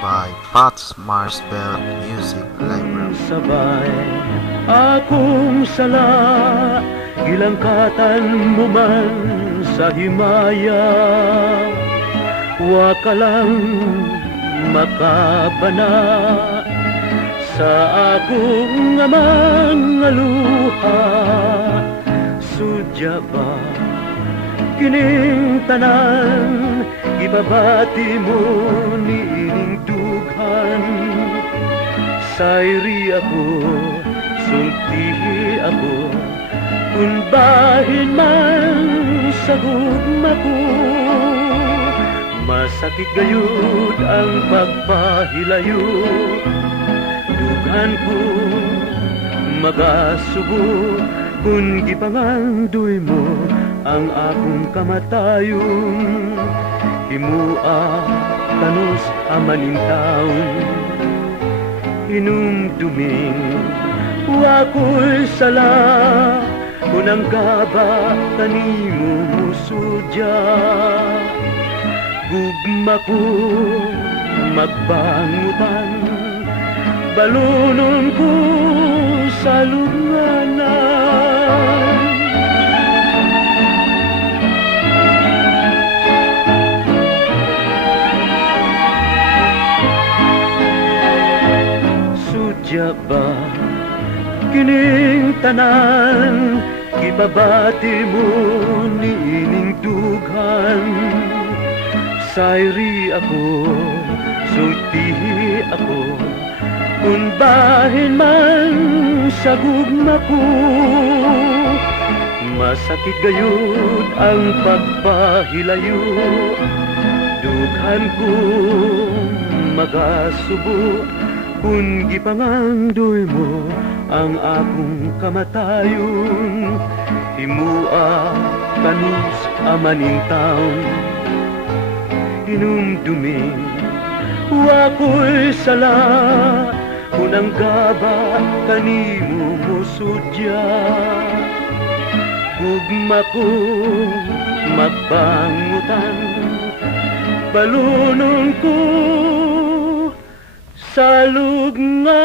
by Pat's Marsbell Music Library. Sabay akong sala, gilangkatan mo man sa himaya. Wa ka lang makabana sa akong mga luha. Sudya ba kining tanan, ibabati mo niining dughan. Sayri ako, sultihi ako, kung bahin man sa gugma ko. Masakit gayud ang pagpahilayo, dughan ko magasubo, kung gipangandoy mo ang akong kamatayon. Himua tanos amanin taon, inumduming wako'y sala, kunang gaba kanimo musudya. Gugma ko magbangutan, balunon ko sa lunganan. Sudya ba kining tanan, ibabati mo niining dughan. Sayri ako, sultihi ako, kung bahin man sa gugma ko. Masakit gayud ang pagpahilayo, dughan ko magasubo, kung gipangandoy mo ang akong kamatayon. Himua kanus amaning taon, inumduming wako'y sala, kunang gaba kanimo musudya. Gugma ko magbangutan, balunon ko sa lugna.